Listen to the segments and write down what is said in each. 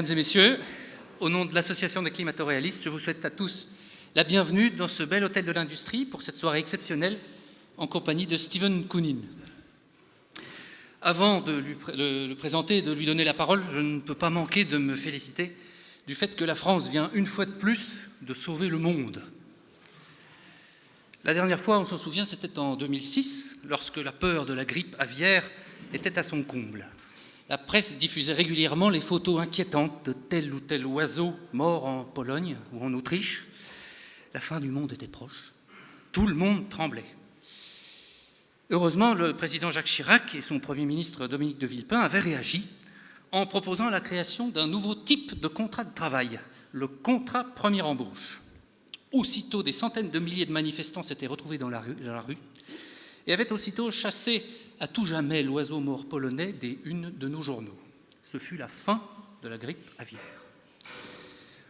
Mesdames et messieurs, au nom de l'Association des climato-réalistes, je vous souhaite à tous la bienvenue dans ce bel hôtel de l'industrie pour cette soirée exceptionnelle en compagnie de Stephen Koonin. Avant de le présenter et de lui donner la parole, je ne peux pas manquer de me féliciter du fait que la France vient une fois de plus de sauver le monde. La dernière fois, on s'en souvient, c'était en 2006, lorsque la peur de la grippe aviaire était à son comble. La presse diffusait régulièrement les photos inquiétantes de tel ou tel oiseau mort en Pologne ou en Autriche. La fin du monde était proche. Tout le monde tremblait. Heureusement, le président Jacques Chirac et son Premier ministre Dominique de Villepin avaient réagi en proposant la création d'un nouveau type de contrat de travail, le contrat première embauche. Aussitôt, des centaines de milliers de manifestants s'étaient retrouvés dans la rue et avaient aussitôt chassé à tout jamais l'oiseau mort polonais des unes de nos journaux. Ce fut la fin de la grippe aviaire.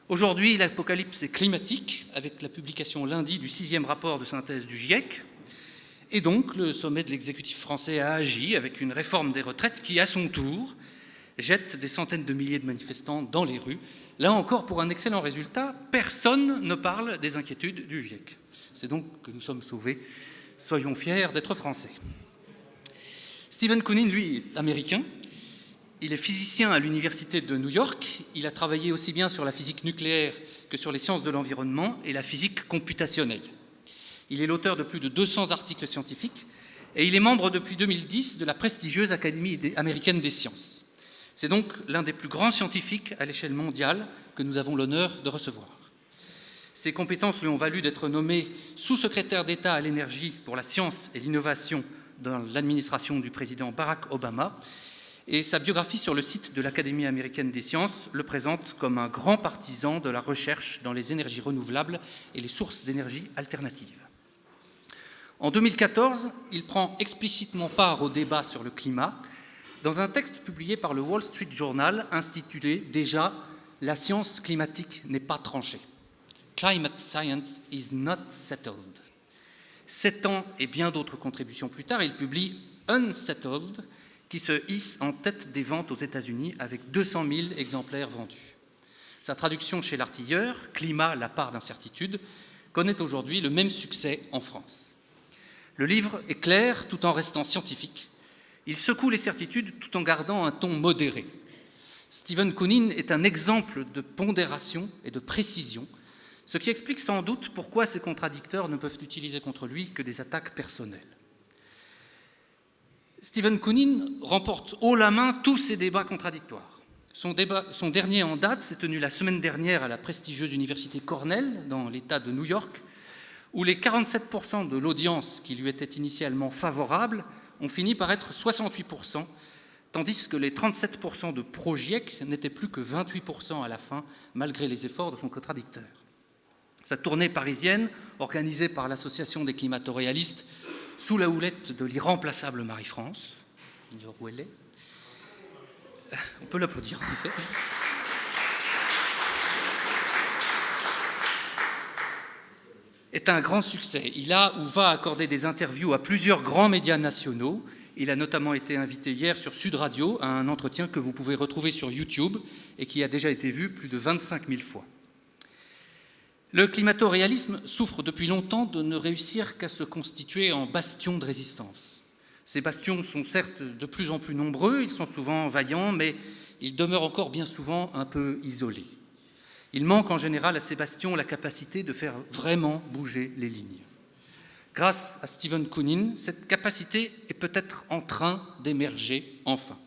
Aujourd'hui, l'apocalypse est climatique, avec la publication lundi du 6e rapport de synthèse du GIEC, et donc le sommet de l'exécutif français a agi avec une réforme des retraites qui, à son tour, jette des centaines de milliers de manifestants dans les rues. Là encore, pour un excellent résultat, personne ne parle des inquiétudes du GIEC. C'est donc que nous sommes sauvés. Soyons fiers d'être français. Stephen Koonin, lui, est américain. Il est physicien à l'université de New York. Il a travaillé aussi bien sur la physique nucléaire que sur les sciences de l'environnement et la physique computationnelle. Il est l'auteur de plus de 200 articles scientifiques et il est membre depuis 2010 de la prestigieuse Académie américaine des sciences. C'est donc l'un des plus grands scientifiques à l'échelle mondiale que nous avons l'honneur de recevoir. Ses compétences lui ont valu d'être nommé sous-secrétaire d'État à l'énergie pour la science et l'innovation dans l'administration du président Barack Obama, et sa biographie sur le site de l'Académie américaine des sciences le présente comme un grand partisan de la recherche dans les énergies renouvelables et les sources d'énergie alternatives. En 2014, il prend explicitement part au débat sur le climat dans un texte publié par le Wall Street Journal intitulé déjà « La science climatique n'est pas tranchée ». Climate science is not settled. 7 ans et bien d'autres contributions plus tard, il publie Unsettled, qui se hisse en tête des ventes aux États-Unis avec 200 000 exemplaires vendus. Sa traduction chez l'Artilleur, Climat, la part d'incertitude, connaît aujourd'hui le même succès en France. Le livre est clair tout en restant scientifique. Il secoue les certitudes tout en gardant un ton modéré. Stephen Koonin est un exemple de pondération et de précision, ce qui explique sans doute pourquoi ses contradicteurs ne peuvent utiliser contre lui que des attaques personnelles. Stephen Koonin remporte haut la main tous ces débats contradictoires. Son dernier en date s'est tenu la semaine dernière à la prestigieuse université Cornell, dans l'État de New York, où les 47% de l'audience qui lui était initialement favorable ont fini par être 68%, tandis que les 37% de pro-GIEC n'étaient plus que 28% à la fin, malgré les efforts de son contradicteur. Sa tournée parisienne, organisée par l'Association des climato-réalistes, sous la houlette de l'irremplaçable Marie-France, ignore où elle est, on peut l'applaudir en effet, est un grand succès. Il a ou va accorder des interviews à plusieurs grands médias nationaux. Il a notamment été invité hier sur Sud Radio à un entretien que vous pouvez retrouver sur YouTube et qui a déjà été vu plus de 25 000 fois. Le climato-réalisme souffre depuis longtemps de ne réussir qu'à se constituer en bastion de résistance. Ces bastions sont certes de plus en plus nombreux, ils sont souvent vaillants, mais ils demeurent encore bien souvent un peu isolés. Il manque en général à ces bastions la capacité de faire vraiment bouger les lignes. Grâce à Stephen Koonin, cette capacité est peut-être en train d'émerger enfin.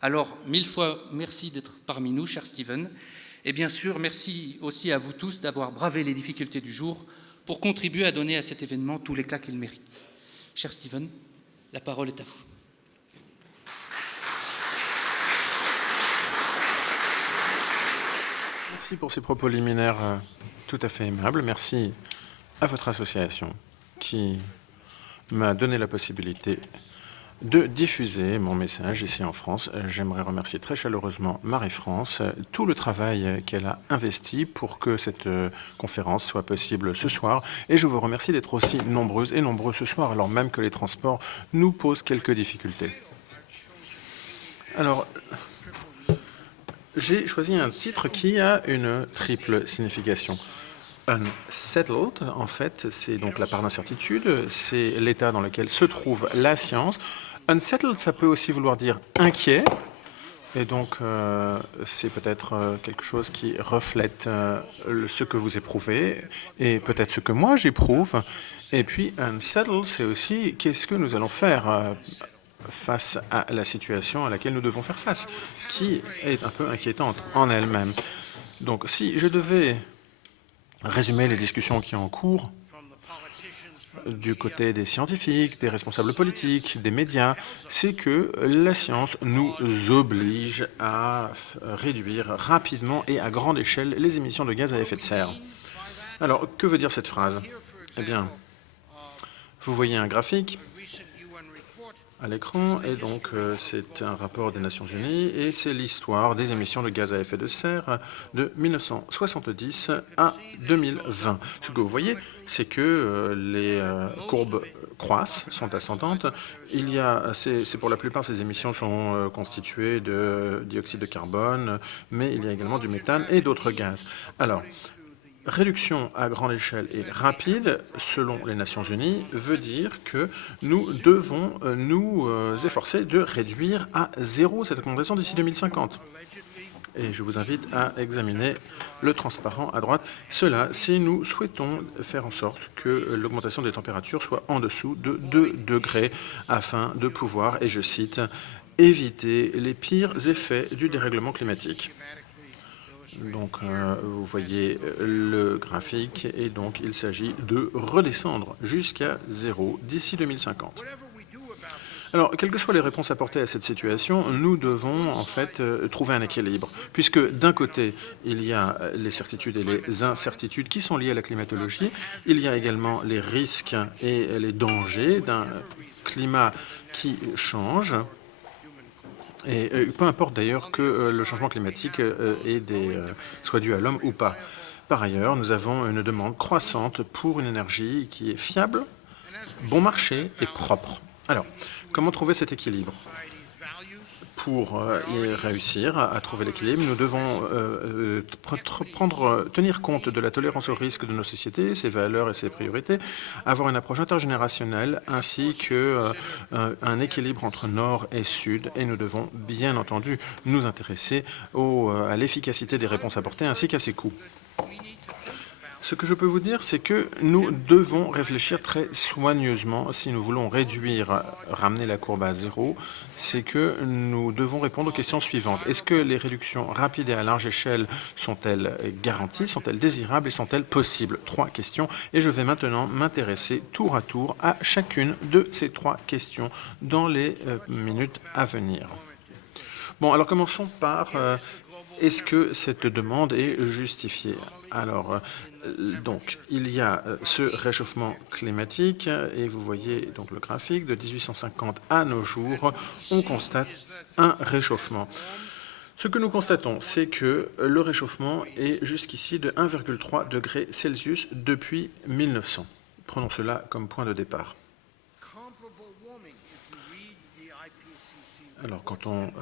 Alors, 1000 fois merci d'être parmi nous, cher Stephen, et bien sûr, merci aussi à vous tous d'avoir bravé les difficultés du jour pour contribuer à donner à cet événement tout l'éclat qu'il mérite. Cher Stephen, la parole est à vous. Merci pour ces propos liminaires tout à fait aimables. Merci à votre association qui m'a donné la possibilité de diffuser mon message ici en France. J'aimerais remercier très chaleureusement Marie-France, tout le travail qu'elle a investi pour que cette conférence soit possible ce soir. Et je vous remercie d'être aussi nombreuses et nombreux ce soir, alors même que les transports nous posent quelques difficultés. Alors, j'ai choisi un titre qui a une triple signification. Unsettled, en fait, c'est donc la part d'incertitude, c'est l'état dans lequel se trouve la science. Unsettled, ça peut aussi vouloir dire inquiet, et donc c'est peut-être quelque chose qui reflète ce que vous éprouvez, et peut-être ce que moi j'éprouve. Et puis unsettled, c'est aussi qu'est-ce que nous allons faire face à la situation à laquelle nous devons faire face, qui est un peu inquiétante en elle-même. Donc si je devais résumer les discussions qui sont en cours du côté des scientifiques, des responsables politiques, des médias, c'est que la science nous oblige à réduire rapidement et à grande échelle les émissions de gaz à effet de serre. Alors, que veut dire cette phrase? Eh bien, vous voyez un graphique à l'écran, et donc c'est un rapport des Nations Unies, et c'est l'histoire des émissions de gaz à effet de serre de 1970 à 2020. Ce que vous voyez, c'est que les courbes croissent, sont ascendantes. C'est pour la plupart, ces émissions sont constituées de dioxyde de carbone, mais il y a également du méthane et d'autres gaz. Alors, réduction à grande échelle et rapide, selon les Nations Unies, veut dire que nous devons nous efforcer de réduire à zéro cette augmentation d'ici 2050. Et je vous invite à examiner le transparent à droite. Cela, si nous souhaitons faire en sorte que l'augmentation des températures soit en dessous de 2 degrés, afin de pouvoir, et je cite, éviter les pires effets du dérèglement climatique. Donc, vous voyez le graphique, et donc il s'agit de redescendre jusqu'à zéro d'ici 2050. Alors, quelles que soient les réponses apportées à cette situation, nous devons en fait trouver un équilibre, puisque d'un côté, il y a les certitudes et les incertitudes qui sont liées à la climatologie, il y a également les risques et les dangers d'un climat qui change. Et peu importe d'ailleurs que le changement climatique soit dû à l'homme ou pas. Par ailleurs, nous avons une demande croissante pour une énergie qui est fiable, bon marché et propre. Alors, comment trouver cet équilibre? Pour y réussir à trouver l'équilibre, nous devons tenir compte de la tolérance au risque de nos sociétés, ses valeurs et ses priorités, avoir une approche intergénérationnelle ainsi qu'un équilibre entre nord et sud. Et nous devons bien entendu nous intéresser à l'efficacité des réponses apportées ainsi qu'à ses coûts. Ce que je peux vous dire, c'est que nous devons réfléchir très soigneusement si nous voulons ramener la courbe à zéro. C'est que nous devons répondre aux questions suivantes. Est-ce que les réductions rapides et à large échelle sont-elles garanties, sont-elles désirables et sont-elles possibles? 3 questions. Et je vais maintenant m'intéresser tour à tour à chacune de ces 3 questions dans les minutes à venir. Bon, alors commençons par... est-ce que cette demande est justifiée? Alors, donc, il y a ce réchauffement climatique, et vous voyez donc le graphique, de 1850 à nos jours, on constate un réchauffement. Ce que nous constatons, c'est que le réchauffement est jusqu'ici de 1,3 degrés Celsius depuis 1900. Prenons cela comme point de départ. Alors, quand on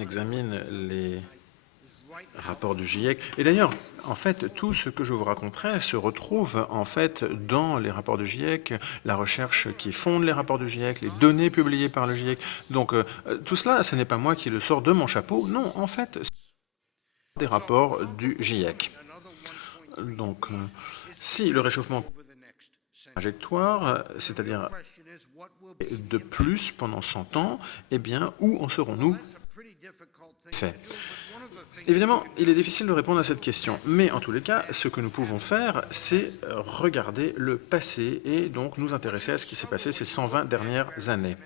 examine les rapports du GIEC, et d'ailleurs, en fait, tout ce que je vous raconterai se retrouve en fait dans les rapports du GIEC, la recherche qui fonde les rapports du GIEC, les données publiées par le GIEC. Donc, tout cela, ce n'est pas moi qui le sors de mon chapeau. Non, en fait, c'est des rapports du GIEC. Donc, si le réchauffement trajectoire, c'est-à-dire de plus pendant 100 ans, eh bien, où en serons-nous fait? Évidemment, il est difficile de répondre à cette question, mais en tous les cas, ce que nous pouvons faire, c'est regarder le passé et donc nous intéresser à ce qui s'est passé ces 120 dernières années.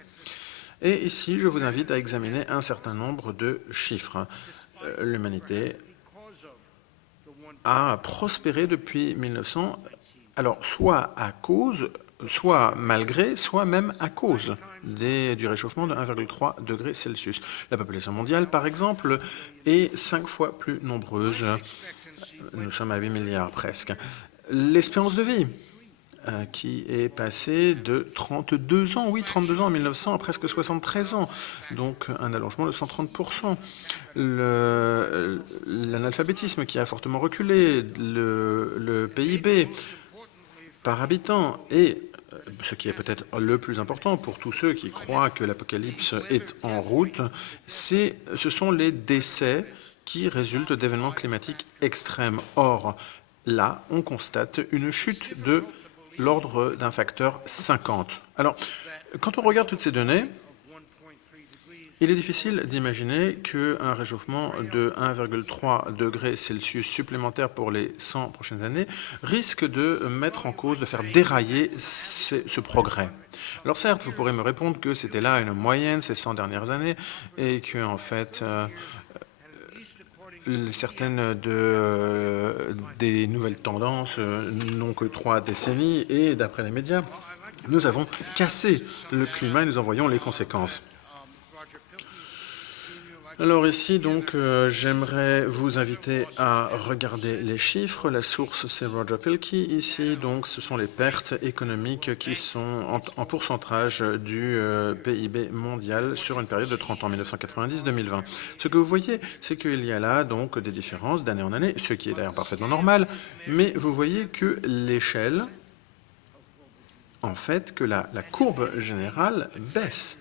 Et ici, je vous invite à examiner un certain nombre de chiffres. L'humanité a prospéré depuis 1900, alors soit à cause, soit malgré, soit même à cause du réchauffement de 1,3 degrés Celsius. La population mondiale, par exemple, est 5 fois plus nombreuse. Nous sommes à 8 milliards presque. L'espérance de vie qui est passé de 32 ans, oui, 32 ans en 1900 à presque 73 ans, donc un allongement de 130%. L'analphabétisme qui a fortement reculé, le PIB par habitant et ce qui est peut-être le plus important pour tous ceux qui croient que l'apocalypse est en route, ce sont les décès qui résultent d'événements climatiques extrêmes. Or, là, on constate une chute de l'ordre d'un facteur 50. Alors, quand on regarde toutes ces données, il est difficile d'imaginer qu'un réchauffement de 1,3 degrés Celsius supplémentaire pour les 100 prochaines années risque de mettre en cause, de faire dérailler ce progrès. Alors certes, vous pourrez me répondre que c'était là une moyenne ces 100 dernières années et que, en fait, certaines des nouvelles tendances n'ont que 3 décennies et, d'après les médias, nous avons cassé le climat et nous en voyons les conséquences. Alors ici, donc, j'aimerais vous inviter à regarder les chiffres. La source, c'est Roger Pilkey. Ici, donc, ce sont les pertes économiques qui sont en pourcentage du PIB mondial sur une période de 30 ans, 1990-2020. Ce que vous voyez, c'est qu'il y a là, donc, des différences d'année en année, ce qui est d'ailleurs parfaitement normal, mais vous voyez que l'échelle, en fait, que la courbe générale baisse.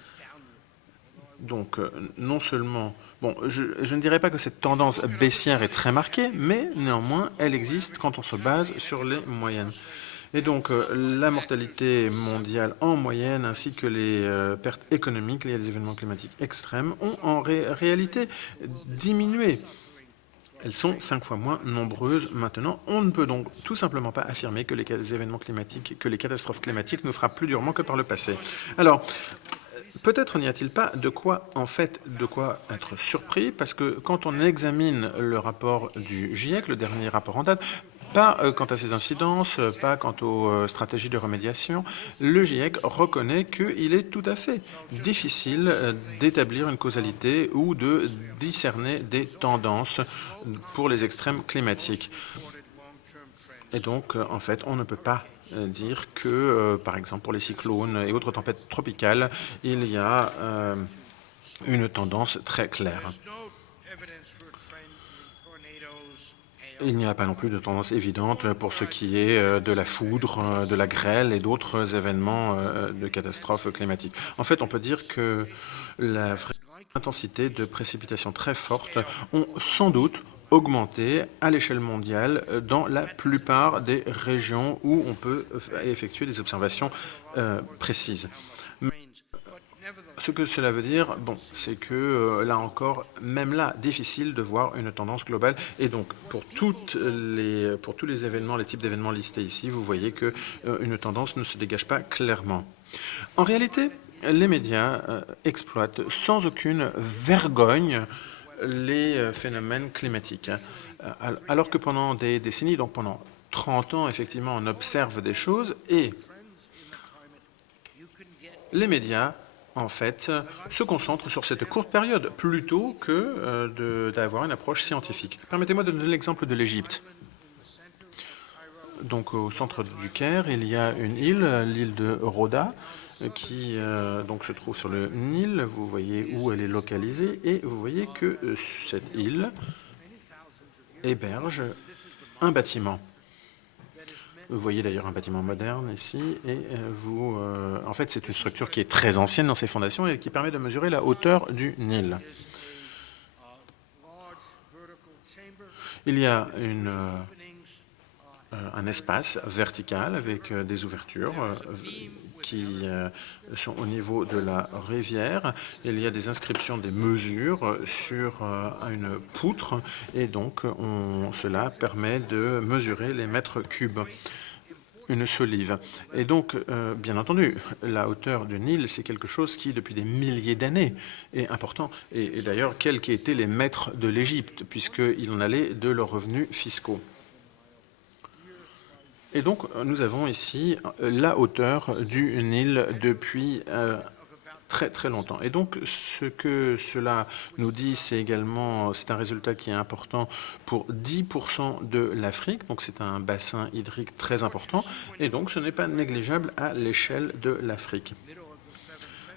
Donc, non seulement... Bon, je ne dirais pas que cette tendance baissière est très marquée, mais néanmoins, elle existe quand on se base sur les moyennes. Et donc, la mortalité mondiale en moyenne, ainsi que les pertes économiques liées à des événements climatiques extrêmes, ont en réalité diminué. Elles sont 5 fois moins nombreuses maintenant. On ne peut donc tout simplement pas affirmer que les événements climatiques, que les catastrophes climatiques nous frappent plus durement que par le passé. Alors, peut-être n'y a-t-il pas de quoi être surpris, parce que quand on examine le rapport du GIEC, le dernier rapport en date, pas quant à ses incidences, pas quant aux stratégies de remédiation, le GIEC reconnaît qu'il est tout à fait difficile d'établir une causalité ou de discerner des tendances pour les extrêmes climatiques. Et donc, en fait, on ne peut pas dire que, par exemple, pour les cyclones et autres tempêtes tropicales, il y a une tendance très claire. Il n'y a pas non plus de tendance évidente pour ce qui est de la foudre, de la grêle et d'autres événements de catastrophes climatiques. En fait, on peut dire que la intensité de précipitations très fortes ont sans doute augmenté à l'échelle mondiale dans la plupart des régions où on peut effectuer des observations précises. Ce que cela veut dire, bon, c'est que là encore, même là, difficile de voir une tendance globale. Et donc, pour tous les événements, les types d'événements listés ici, vous voyez qu'une tendance ne se dégage pas clairement. En réalité, les médias exploitent sans aucune vergogne les phénomènes climatiques. Alors que pendant des décennies, donc pendant 30 ans, effectivement, on observe des choses et les médias, en fait, se concentrent sur cette courte période plutôt que d'avoir une approche scientifique. Permettez-moi de donner l'exemple de l'Égypte. Donc, au centre du Caire, il y a une île, l'île de Rhoda, qui donc se trouve sur le Nil. Vous voyez où elle est localisée et vous voyez que cette île héberge un bâtiment. Vous voyez d'ailleurs un bâtiment moderne ici et en fait, c'est une structure qui est très ancienne dans ses fondations et qui permet de mesurer la hauteur du Nil. Il y a un espace vertical avec des ouvertures qui sont au niveau de la rivière. Il y a des inscriptions, des mesures sur une poutre et donc cela permet de mesurer les mètres cubes. Une solive. Et donc, bien entendu, la hauteur du Nil, c'est quelque chose qui, depuis des milliers d'années, est important. Et d'ailleurs, quels qu'étaient les maîtres de l'Égypte, puisqu'il en allait de leurs revenus fiscaux. Et donc, nous avons ici la hauteur du Nil depuis très très longtemps. Et donc ce que cela nous dit, c'est également, c'est un résultat qui est important pour 10% de l'Afrique, donc c'est un bassin hydrique très important, et donc ce n'est pas négligeable à l'échelle de l'Afrique.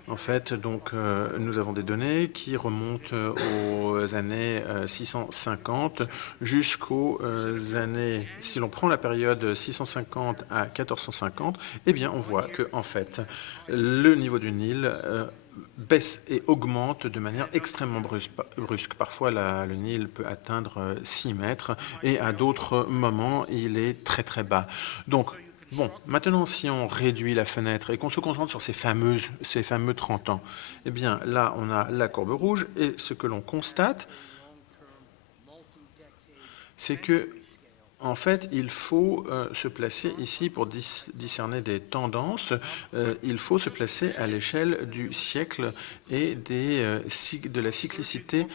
En fait, donc, nous avons des données qui remontent aux années 650 jusqu'aux années... Si l'on prend la période 650 à 1450, eh bien, on voit que, en fait, le niveau du Nil baisse et augmente de manière extrêmement brusque. Parfois, le Nil peut atteindre 6 mètres et à d'autres moments, il est très très bas. Donc, bon, maintenant, si on réduit la fenêtre et qu'on se concentre sur ces fameux 30 ans, eh bien, là, on a la courbe rouge et ce que l'on constate, c'est que, en fait, il faut se placer ici pour discerner des tendances. Il faut se placer à l'échelle du siècle et de la cyclicité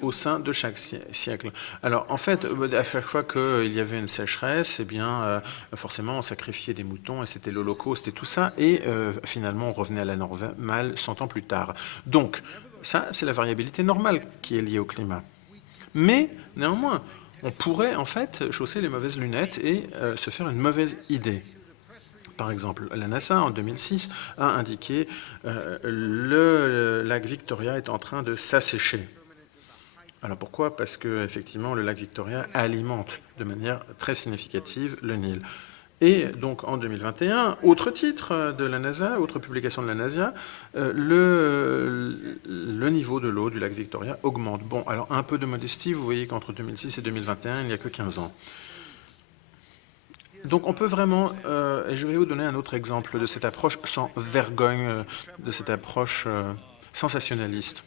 au sein de chaque siècle. Alors, en fait, à chaque fois qu'il y avait une sécheresse, eh bien, forcément, on sacrifiait des moutons et c'était l'Holocauste et tout ça. Et finalement, on revenait à la normale 100 ans plus tard. Donc, ça, c'est la variabilité normale qui est liée au climat. Mais, néanmoins, on pourrait, en fait, chausser les mauvaises lunettes et se faire une mauvaise idée. Par exemple, la NASA, en 2006, a indiqué le lac Victoria est en train de s'assécher. Alors pourquoi? Parce que effectivement, le lac Victoria alimente de manière très significative le Nil. Et donc en 2021, autre titre de la NASA, autre publication de la NASA, le niveau de l'eau du lac Victoria augmente. Bon, alors un peu de modestie, vous voyez qu'entre 2006 et 2021, il n'y a que 15 ans. Donc on peut vraiment, et je vais vous donner un autre exemple de cette approche sans vergogne, de cette approche sensationnaliste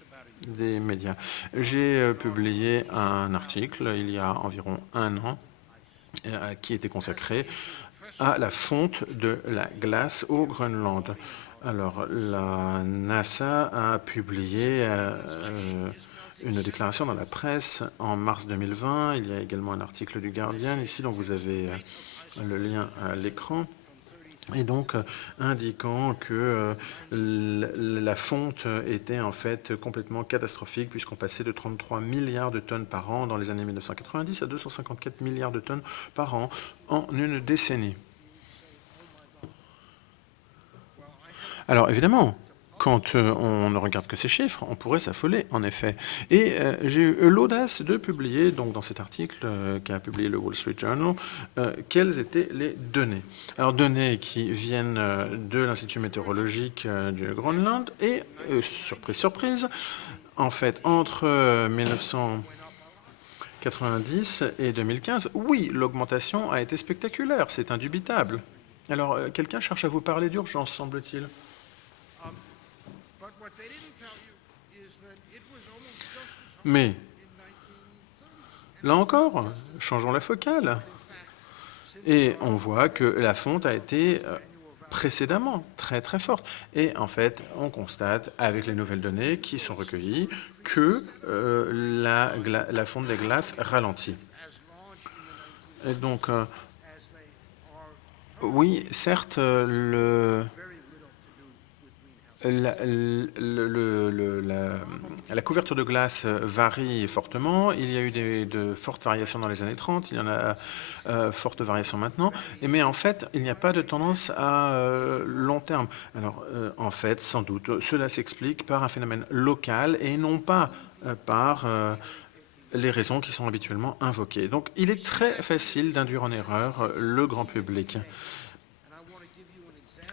des médias. J'ai publié un article il y a environ 1 an qui était consacré à la fonte de la glace au Groenland. Alors la NASA a publié une déclaration dans la presse en mars 2020. Il y a également un article du Guardian ici dont vous avez le lien à l'écran, et donc indiquant que la fonte était en fait complètement catastrophique puisqu'on passait de 33 milliards de tonnes par an dans les années 1990 à 254 milliards de tonnes par an en une décennie. Alors évidemment, quand on ne regarde que ces chiffres, on pourrait s'affoler, en effet. Et j'ai eu l'audace de publier, donc dans cet article qu'a publié le Wall Street Journal, quelles étaient les données. Alors, données qui viennent de l'Institut météorologique du Groenland, et, surprise, surprise, en fait, entre 1990 et 2015, oui, l'augmentation a été spectaculaire, c'est indubitable. Alors, quelqu'un cherche à vous parler d'urgence, semble-t-il. Mais, là encore, changeons la focale. Et on voit que la fonte a été précédemment très très forte. Et en fait, on constate, avec les nouvelles données qui sont recueillies, que la fonte des glaces ralentit. Et donc, oui, certes, la couverture de glace varie fortement. Il y a eu de fortes variations dans les années 30, il y en a fortes variations maintenant. Mais en fait, il n'y a pas de tendance à long terme. Alors, en fait, sans doute, cela s'explique par un phénomène local et non pas par les raisons qui sont habituellement invoquées. Donc, il est très facile d'induire en erreur le grand public.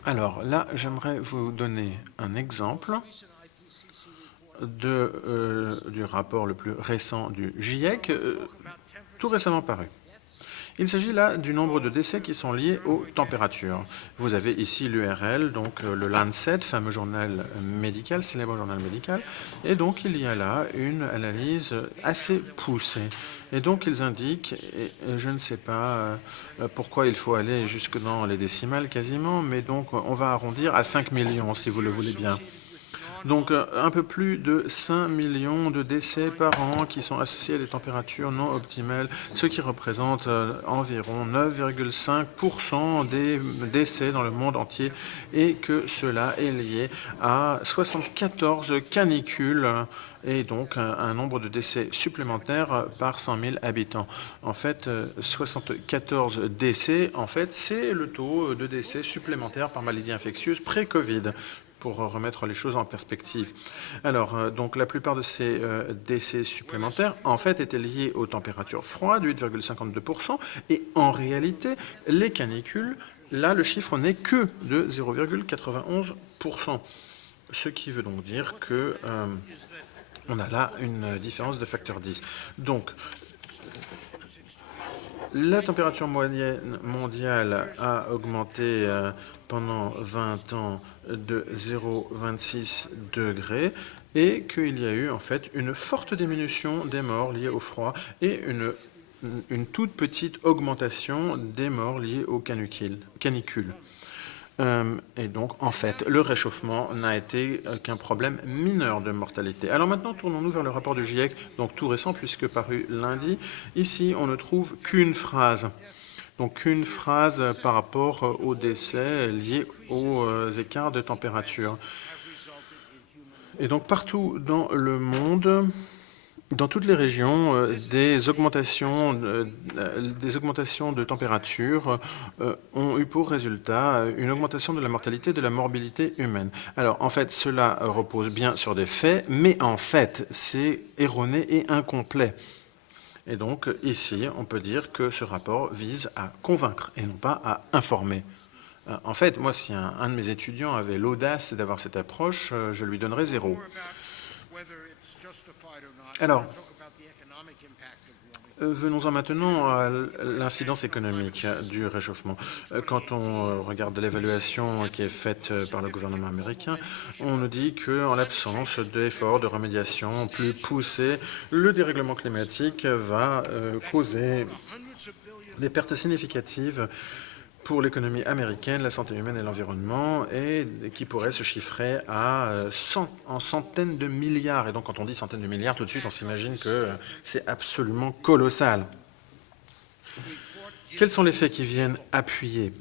Alors là, j'aimerais vous donner un exemple du rapport le plus récent du GIEC, tout récemment paru. Il s'agit là du nombre de décès qui sont liés aux températures. Vous avez ici l'URL, donc le Lancet, fameux journal médical, célèbre journal médical, et donc il y a là une analyse assez poussée. Et donc ils indiquent, et je ne sais pas pourquoi il faut aller jusque dans les décimales quasiment, mais donc on va arrondir à 5 millions si vous le voulez bien. Donc un peu plus de 5 millions de décès par an qui sont associés à des températures non optimales, ce qui représente environ 9,5% des décès dans le monde entier, et que cela est lié à 74 canicules et donc un nombre de décès supplémentaires par 100 000 habitants. En fait, 74 décès, en fait, c'est le taux de décès supplémentaires par maladie infectieuse pré-Covid, pour remettre les choses en perspective. Alors, donc la plupart de ces décès supplémentaires, en fait, étaient liés aux températures froides, 8,52%, et en réalité, les canicules, là, le chiffre n'est que de 0,91%. Ce qui veut donc dire que on a là une différence de facteur 10. Donc, la température moyenne mondiale a augmenté pendant 20 ans de 0,26 degrés, et qu'il y a eu en fait une forte diminution des morts liées au froid et une toute petite augmentation des morts liées aux canicules. Et donc, en fait, le réchauffement n'a été qu'un problème mineur de mortalité. Alors maintenant, tournons-nous vers le rapport du GIEC, donc tout récent puisque paru lundi. Ici, on ne trouve qu'une phrase. Donc qu'une phrase par rapport aux décès liés aux écarts de température. Et donc partout dans le monde, dans toutes les régions, des augmentations de température ont eu pour résultat une augmentation de la mortalité et de la morbidité humaine. Alors, en fait, cela repose bien sur des faits, mais en fait, c'est erroné et incomplet. Et donc, ici, on peut dire que ce rapport vise à convaincre et non pas à informer. En fait, moi, si un de mes étudiants avait l'audace d'avoir cette approche, je lui donnerais 0. Alors, venons-en maintenant à l'incidence économique du réchauffement. Quand on regarde l'évaluation qui est faite par le gouvernement américain, on nous dit qu'en l'absence d'efforts de remédiation plus poussés, le dérèglement climatique va causer des pertes significatives pour l'économie américaine, la santé humaine et l'environnement, et qui pourrait se chiffrer en centaines de milliards. Et donc, quand on dit centaines de milliards, tout de suite, on s'imagine que c'est absolument colossal. Quels sont les faits qui viennent appuyer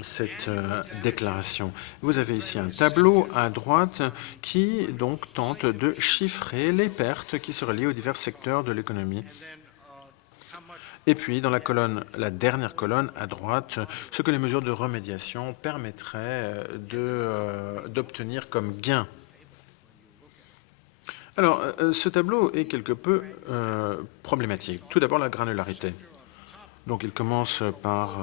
cette déclaration? Vous avez ici un tableau à droite qui donc tente de chiffrer les pertes qui seraient liées aux divers secteurs de l'économie. Et puis, dans la dernière colonne à droite, ce que les mesures de remédiation permettraient d'obtenir comme gain. Alors, ce tableau est quelque peu problématique. Tout d'abord, la granularité. Donc, il commence par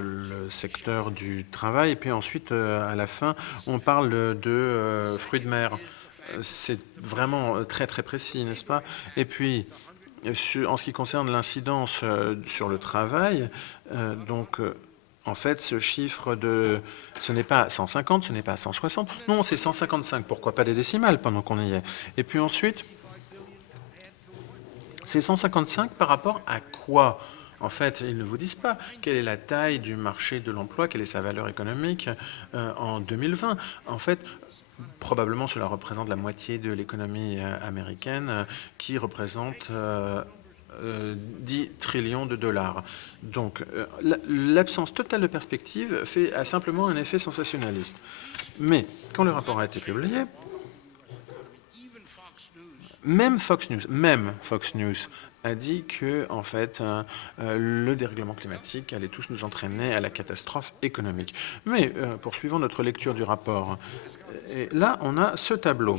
le secteur du travail, et puis ensuite, à la fin, on parle de fruits de mer. C'est vraiment très, très précis, n'est-ce pas? Et puis, en ce qui concerne l'incidence sur le travail, en fait, ce chiffre ce n'est pas 150, ce n'est pas 160, non, c'est 155. Pourquoi pas des décimales pendant qu'on y est? Et puis ensuite, c'est 155 par rapport à quoi? En fait, ils ne vous disent pas quelle est la taille du marché de l'emploi, quelle est sa valeur économique en 2020. En fait, probablement, cela représente la moitié de l'économie américaine, qui représente 10 trillions de dollars. Donc, l'absence totale de perspective a simplement un effet sensationnaliste. Mais, quand le rapport a été publié, même Fox News a dit que, en fait, le dérèglement climatique allait tous nous entraîner à la catastrophe économique. Mais, poursuivons notre lecture du rapport. Et là, on a ce tableau.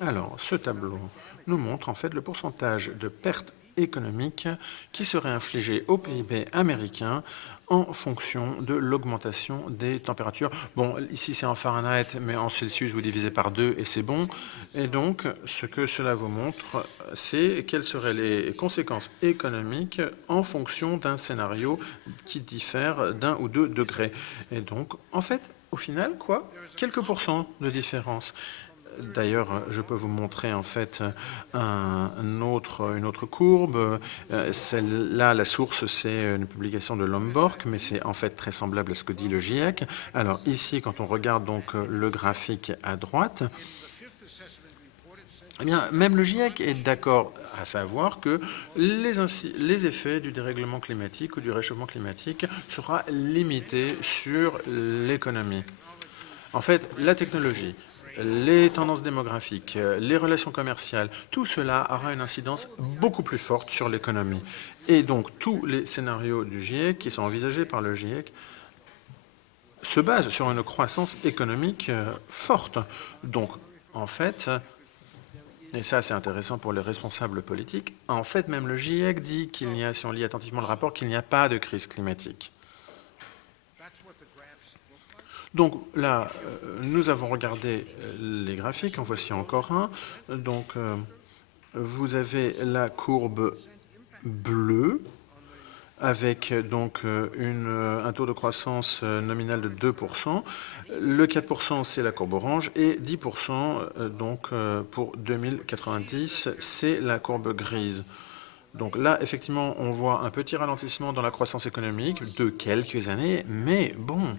Alors, ce tableau nous montre en fait le pourcentage de pertes économiques qui serait infligé au PIB américain en fonction de l'augmentation des températures. Bon, ici c'est en Fahrenheit, mais en Celsius vous divisez par 2 et c'est bon. Et donc, ce que cela vous montre, c'est quelles seraient les conséquences économiques en fonction d'un scénario qui diffère d'1 ou 2 degrés. Et donc, en fait, au final, quoi? Quelques pourcents de différence. D'ailleurs, je peux vous montrer en fait une autre courbe. Celle-là, la source, c'est une publication de Lomborg, mais c'est en fait très semblable à ce que dit le GIEC. Alors ici, quand on regarde donc le graphique à droite, eh bien, même le GIEC est d'accord à savoir que les effets du dérèglement climatique ou du réchauffement climatique seront limités sur l'économie. En fait, la technologie, les tendances démographiques, les relations commerciales, tout cela aura une incidence beaucoup plus forte sur l'économie. Et donc, tous les scénarios du GIEC qui sont envisagés par le GIEC se basent sur une croissance économique forte. Donc, en fait, et ça c'est intéressant pour les responsables politiques, en fait, même le GIEC dit qu'il n'y a, si on lit attentivement le rapport, qu'il n'y a pas de crise climatique. Donc là, nous avons regardé les graphiques, en voici encore un. Donc, vous avez la courbe bleue avec donc un taux de croissance nominal de 2%. Le 4%, c'est la courbe orange et 10% donc pour 2090, c'est la courbe grise. Donc là, effectivement, on voit un petit ralentissement dans la croissance économique de quelques années, mais bon,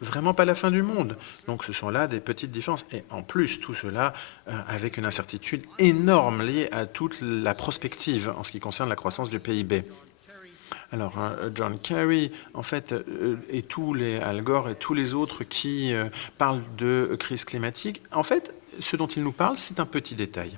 vraiment pas la fin du monde. Donc ce sont là des petites différences. Et en plus, tout cela avec une incertitude énorme liée à toute la prospective en ce qui concerne la croissance du PIB. Alors, John Kerry, en fait, et tous les Al Gore et tous les autres qui parlent de crise climatique, en fait, ce dont ils nous parlent, c'est un petit détail.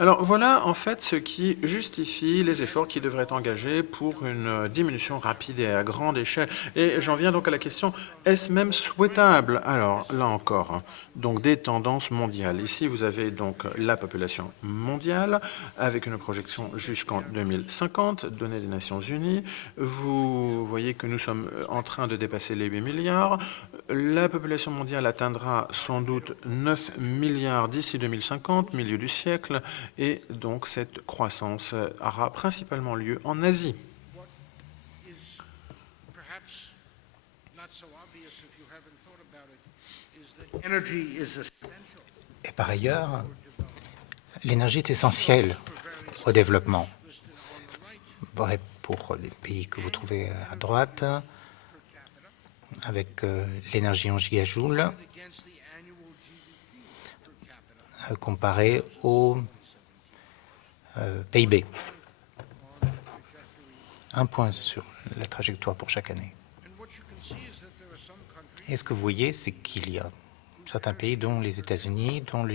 Alors voilà en fait ce qui justifie les efforts qui devraient être engagés pour une diminution rapide et à grande échelle. Et j'en viens donc à la question, est-ce même souhaitable? Alors là encore, donc des tendances mondiales. Ici vous avez donc la population mondiale avec une projection jusqu'en 2050, données des Nations Unies. Vous voyez que nous sommes en train de dépasser les 8 milliards. La population mondiale atteindra sans doute 9 milliards d'ici 2050, milieu du siècle, et donc cette croissance aura principalement lieu en Asie. Et par ailleurs, l'énergie est essentielle au développement. C'est vrai pour les pays que vous trouvez à droite, avec l'énergie en gigajoules, comparé au PIB. Un point sur la trajectoire pour chaque année. Et ce que vous voyez, c'est qu'il y a certains pays, dont les États-Unis, dont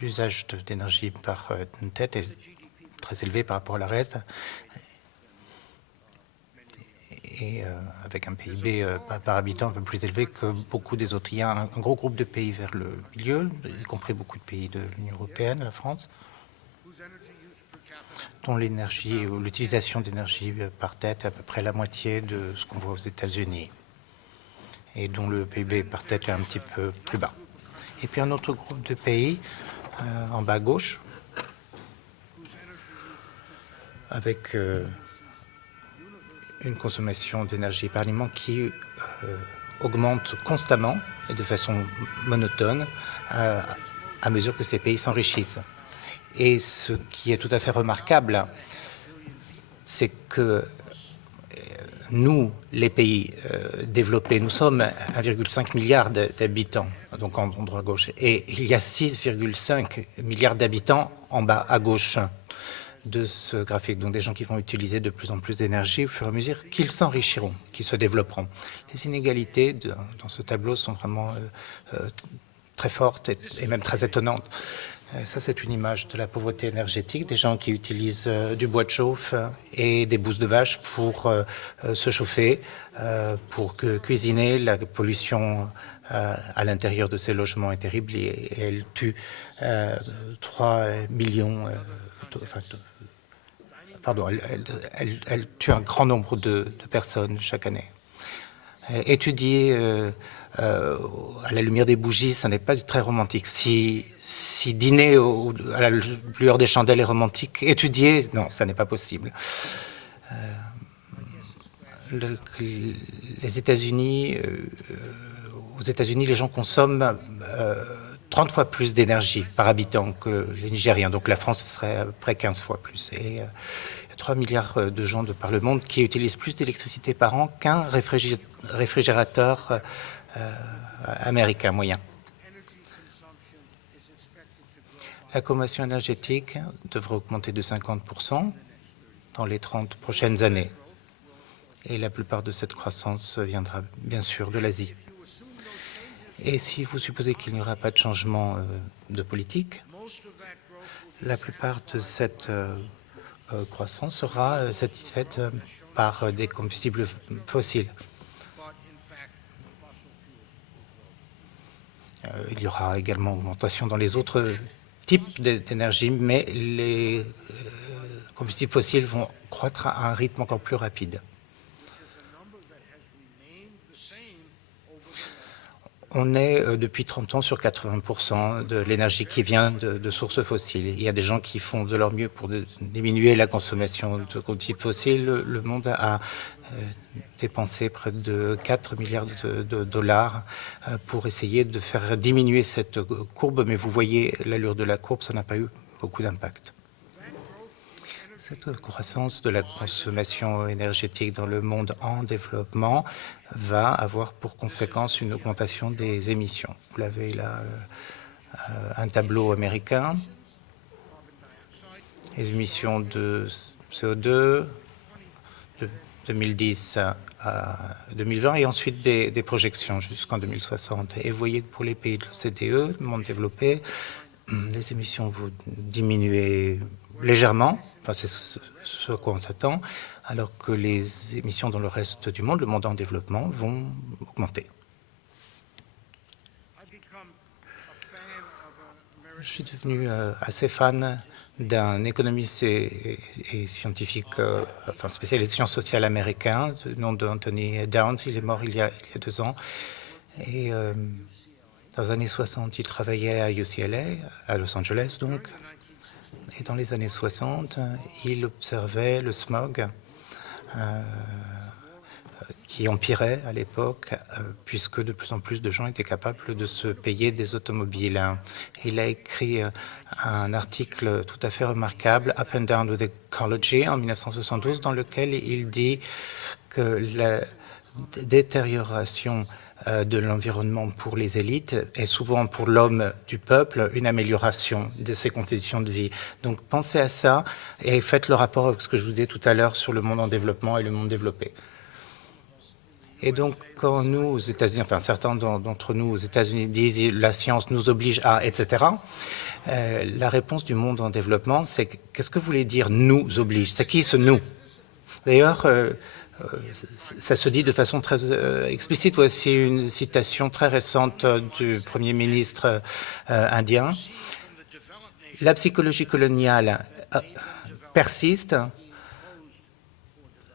l'usage d'énergie par tête est très élevé par rapport à la reste, et avec un PIB par habitant un peu plus élevé que beaucoup des autres. Il y a un gros groupe de pays vers le milieu, y compris beaucoup de pays de l'Union européenne, la France, dont l'énergie ou l'utilisation d'énergie par tête est à peu près la moitié de ce qu'on voit aux États-Unis, et dont le PIB par tête est un petit peu plus bas. Et puis un autre groupe de pays, en bas à gauche, avec une consommation d'énergie par aliment qui augmente constamment et de façon monotone à mesure que ces pays s'enrichissent. Et ce qui est tout à fait remarquable, c'est que nous, les pays développés, nous sommes 1,5 milliard d'habitants, donc en endroit gauche, et il y a 6,5 milliards d'habitants en bas à gauche de ce graphique, donc des gens qui vont utiliser de plus en plus d'énergie au fur et à mesure qu'ils s'enrichiront, qu'ils se développeront. Les inégalités dans ce tableau sont vraiment très fortes et même très étonnantes. Ça, c'est une image de la pauvreté énergétique, des gens qui utilisent du bois de chauffe et des bousses de vache pour se chauffer, pour cuisiner. La pollution à l'intérieur de ces logements est terrible et elle tue 3 millions... elle tue un grand nombre de personnes chaque année. Étudier à la lumière des bougies, ça n'est pas très romantique. Si dîner à la lueur des chandelles est romantique, étudier, non, ça n'est pas possible. Les États-Unis, aux États-Unis, les gens consomment 30 fois plus d'énergie par habitant que les Nigériens. Donc la France serait à peu près 15 fois plus. Et il y a 3 milliards de gens de par le monde qui utilisent plus d'électricité par an qu'un réfrigérateur américain moyen. La consommation énergétique devrait augmenter de 50% dans les 30 prochaines années. Et la plupart de cette croissance viendra bien sûr de l'Asie. Et si vous supposez qu'il n'y aura pas de changement de politique, la plupart de cette croissance sera satisfaite par des combustibles fossiles. Il y aura également augmentation dans les autres types d'énergie, mais les combustibles fossiles vont croître à un rythme encore plus rapide. On est depuis 30 ans sur 80% de l'énergie qui vient de sources fossiles. Il y a des gens qui font de leur mieux pour diminuer la consommation de combustibles fossiles. Le monde a dépensé près de 4 milliards de dollars pour essayer de faire diminuer cette courbe, mais vous voyez l'allure de la courbe, ça n'a pas eu beaucoup d'impact. Cette croissance de la consommation énergétique dans le monde en développement va avoir pour conséquence une augmentation des émissions. Vous l'avez là, un tableau américain. Les émissions de CO2 de 2010 à 2020 et ensuite des projections jusqu'en 2060. Et vous voyez que pour les pays de l'OCDE, le monde développé, les émissions vont diminuer légèrement, enfin c'est ce à quoi on s'attend, alors que les émissions dans le reste du monde, le monde en développement, vont augmenter. Je suis devenu assez fan d'un économiste et scientifique, enfin spécialiste sciences sociales américain, du nom d'Anthony Downs. Il est mort il y a 2 ans. Et dans les années 60, il travaillait à UCLA, à Los Angeles donc. Et dans les années 60, il observait le smog qui empirait à l'époque, puisque de plus en plus de gens étaient capables de se payer des automobiles. Il a écrit un article tout à fait remarquable, Up and Down with Ecology, en 1972, dans lequel il dit que la détérioration de l'environnement pour les élites est souvent pour l'homme du peuple une amélioration de ses conditions de vie. Donc pensez à ça et faites le rapport avec ce que je vous disais tout à l'heure sur le monde en développement et le monde développé. Et donc quand nous aux États-Unis, enfin certains d'entre nous aux États-Unis disent la science nous oblige à, etc., la réponse du monde en développement c'est qu'est-ce que vous voulez dire nous oblige? C'est qui ce nous? D'ailleurs, ça se dit de façon très explicite. Voici une citation très récente du Premier ministre indien. La psychologie coloniale persiste.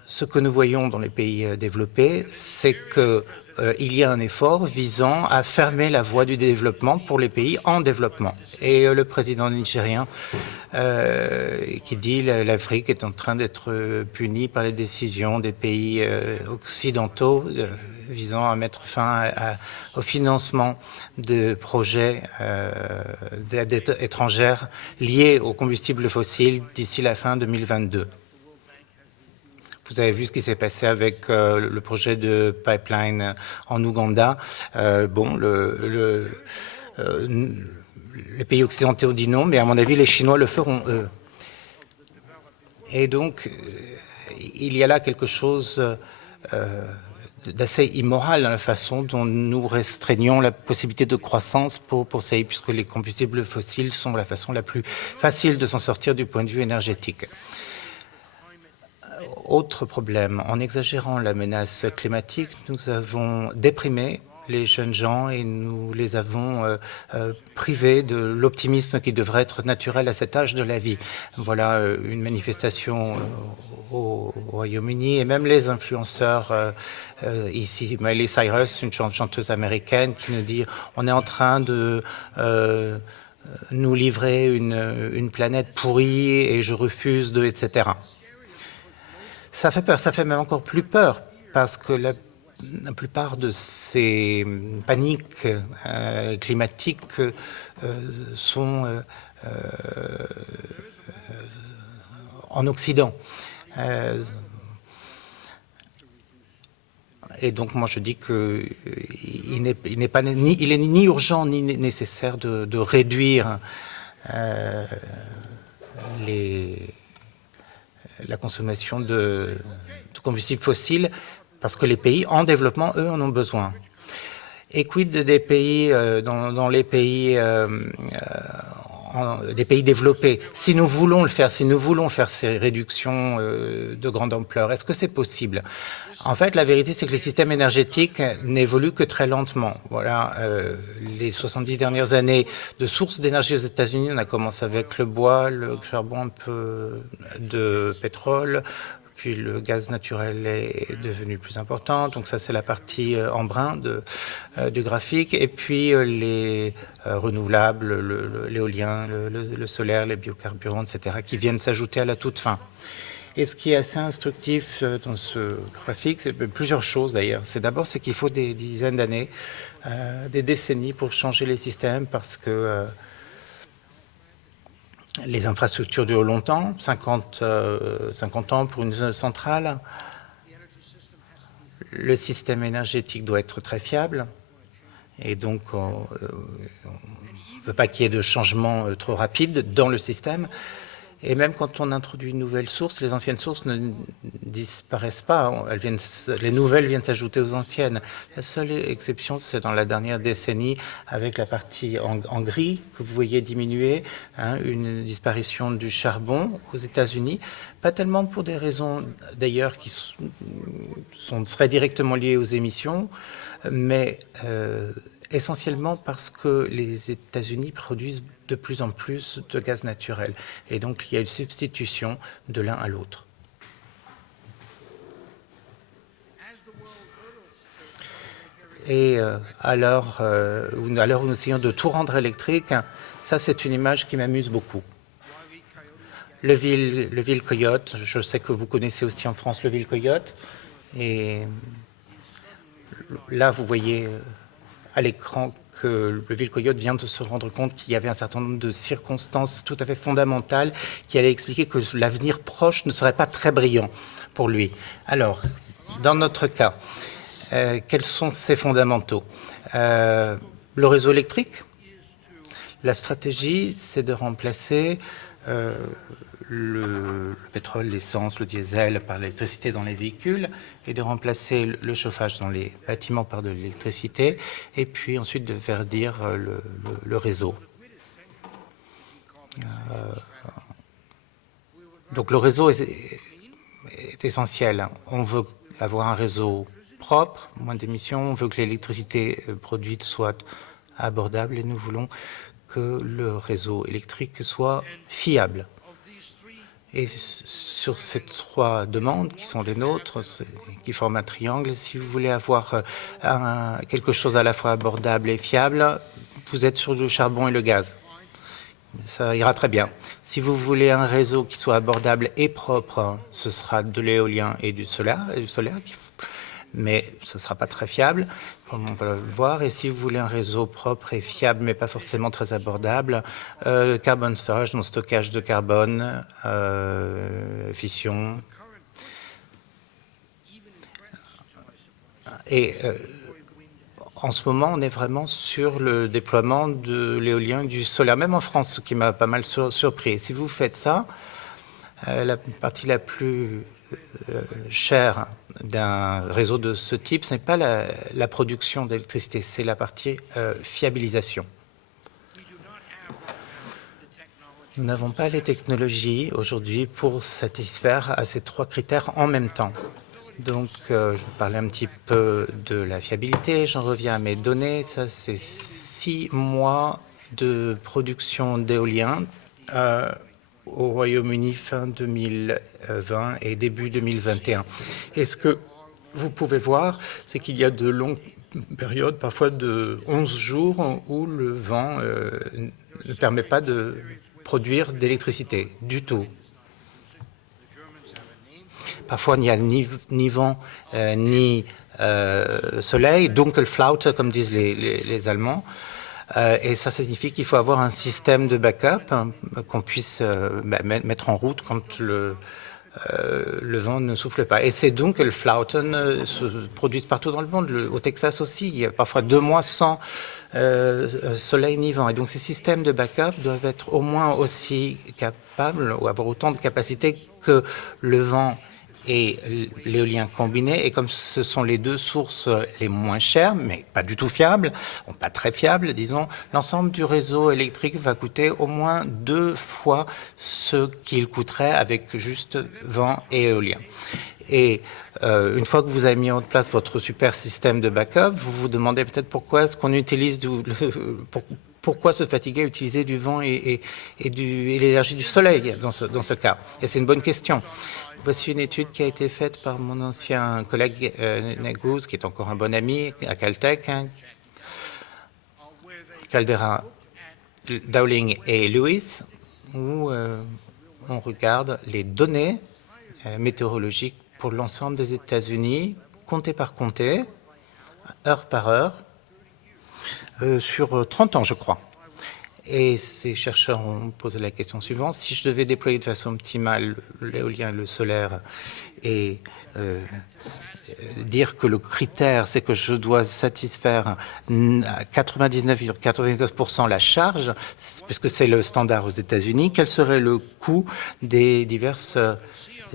Ce que nous voyons dans les pays développés, c'est qu'il y a un effort visant à fermer la voie du développement pour les pays en développement. Et le président nigérien qui dit l'Afrique est en train d'être punie par les décisions des pays occidentaux visant à mettre fin au financement de projets d'aide étrangère liés aux combustibles fossiles d'ici la fin 2022. Vous avez vu ce qui s'est passé avec le projet de pipeline en Ouganda. Les pays occidentaux ont dit non, mais à mon avis, les Chinois le feront eux. Et donc, il y a là quelque chose d'assez immoral dans la façon dont nous restreignons la possibilité de croissance pour ça, puisque les combustibles fossiles sont la façon la plus facile de s'en sortir du point de vue énergétique. Autre problème, en exagérant la menace climatique, nous avons déprimé les jeunes gens et nous les avons privés de l'optimisme qui devrait être naturel à cet âge de la vie. Voilà une manifestation au Royaume-Uni et même les influenceurs ici. Miley Cyrus, une chanteuse américaine qui nous dit « on est en train de nous livrer une planète pourrie et je refuse de... » etc. Ça fait peur, ça fait même encore plus peur parce que la la plupart de ces paniques climatiques sont en Occident. Et donc, moi, je dis qu'il est ni urgent ni nécessaire de réduire la consommation de combustibles fossiles, parce que les pays en développement, eux, en ont besoin. Et quid des pays, dans les pays développés, si nous voulons le faire, si nous voulons faire ces réductions de grande ampleur, est-ce que c'est possible? En fait, la vérité, c'est que les systèmes énergétiques n'évoluent que très lentement. Voilà, les 70 dernières années de sources d'énergie aux États-Unis, on a commencé avec le bois, le charbon, un peu de pétrole, puis le gaz naturel est devenu plus important. Donc ça, c'est la partie en brun du graphique. Et puis les renouvelables, l'éolien, le solaire, les biocarburants, etc., qui viennent s'ajouter à la toute fin. Et ce qui est assez instructif dans ce graphique, c'est plusieurs choses d'ailleurs. C'est d'abord qu'il faut des dizaines d'années, des décennies pour changer les systèmes, parce que les infrastructures durent longtemps, 50 ans pour une centrale. Le système énergétique doit être très fiable, et donc on ne veut pas qu'il y ait de changements trop rapides dans le système. Et même quand on introduit une nouvelle source, les anciennes sources ne disparaissent pas. Les nouvelles viennent s'ajouter aux anciennes. La seule exception, c'est dans la dernière décennie, avec la partie en gris que vous voyez diminuer, une disparition du charbon aux États-Unis. Pas tellement pour des raisons, d'ailleurs, qui seraient directement liées aux émissions, mais essentiellement parce que les États-Unis produisent de plus en plus de gaz naturel. Et donc, il y a une substitution de l'un à l'autre. Et à l'heure où nous essayons de tout rendre électrique, ça, c'est une image qui m'amuse beaucoup. Le Ville Coyote, je sais que vous connaissez aussi en France le Ville Coyote. Et là, vous voyez à l'écran que le Ville Coyote vient de se rendre compte qu'il y avait un certain nombre de circonstances tout à fait fondamentales qui allaient expliquer que l'avenir proche ne serait pas très brillant pour lui. Alors, dans notre cas, quels sont ces fondamentaux? Le réseau électrique. La stratégie, c'est de remplacer le pétrole, l'essence, le diesel par l'électricité dans les véhicules, et de remplacer le chauffage dans les bâtiments par de l'électricité, et puis ensuite de verdir le réseau. Donc le réseau est essentiel. On veut avoir un réseau propre, moins d'émissions, on veut que l'électricité produite soit abordable, et nous voulons que le réseau électrique soit fiable. Et sur ces trois demandes qui sont les nôtres, qui forment un triangle, si vous voulez avoir quelque chose à la fois abordable et fiable, vous êtes sur le charbon et le gaz. Ça ira très bien. Si vous voulez un réseau qui soit abordable et propre, ce sera de l'éolien et du solaire, mais ce ne sera pas très fiable, comme on peut le voir. Et si vous voulez un réseau propre et fiable, mais pas forcément très abordable, carbon storage, donc stockage de carbone, fission. Et en ce moment, on est vraiment sur le déploiement de l'éolien et du solaire, même en France, ce qui m'a pas mal surpris. Si vous faites ça, la partie la plus chère d'un réseau de ce type, ce n'est pas la production d'électricité, c'est la partie fiabilisation. Nous n'avons pas les technologies aujourd'hui pour satisfaire à ces trois critères en même temps. Donc, je vais parler un petit peu de la fiabilité. J'en reviens à mes données. Ça, c'est 6 mois de production d'éolien au Royaume-Uni fin 2020 et début 2021. Et ce que vous pouvez voir, c'est qu'il y a de longues périodes, parfois de 11 jours, où le vent ne permet pas de produire d'électricité du tout. Parfois, il n'y a ni vent, ni soleil, Dunkelflaute, comme disent les Allemands. Et ça signifie qu'il faut avoir un système de backup qu'on puisse mettre en route quand le vent ne souffle pas. Et ces Dunkelflauten se produisent partout dans le monde, au Texas aussi. Il y a parfois 2 mois sans soleil ni vent. Et donc ces systèmes de backup doivent être au moins aussi capables ou avoir autant de capacité que le vent et l'éolien combiné. Et comme ce sont les 2 sources les moins chères, mais pas du tout fiables, ou pas très fiables, disons, l'ensemble du réseau électrique va coûter au moins 2 fois ce qu'il coûterait avec juste vent et éolien. Et une fois que vous avez mis en place votre super système de backup, vous vous demandez peut-être pourquoi est-ce qu'on utilise pourquoi se fatiguer à utiliser du vent et l'énergie du soleil dans ce cas. Et c'est une bonne question. Voici une étude qui a été faite par mon ancien collègue Neguz, qui est encore un bon ami à Caltech, Caldera, Dowling et Lewis, où on regarde les données météorologiques pour l'ensemble des États-Unis, comté par comté, heure par heure, sur 30 ans, je crois. Et ces chercheurs ont posé la question suivante: si je devais déployer de façon optimale l'éolien et le solaire et dire que le critère, c'est que je dois satisfaire à 99,99% la charge, puisque c'est le standard aux États-Unis, quel serait le coût des diverses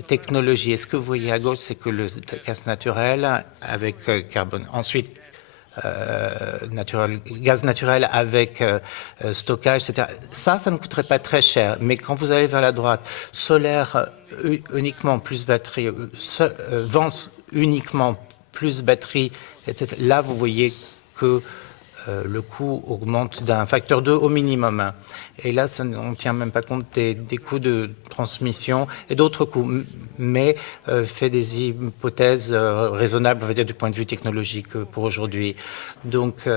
technologies? Est-ce que vous voyez à gauche, c'est que le gaz naturel avec carbone, ensuite gaz naturel avec stockage, etc. Ça ne coûterait pas très cher. Mais quand vous allez vers la droite, solaire uniquement plus batterie, vent uniquement plus batterie, etc. Là, vous voyez que le coût augmente d'un facteur 2 au minimum. Et là, on ne tient même pas compte des coûts de transmission et d'autres coûts, mais fait des hypothèses raisonnables, on va dire, du point de vue technologique pour aujourd'hui. Donc,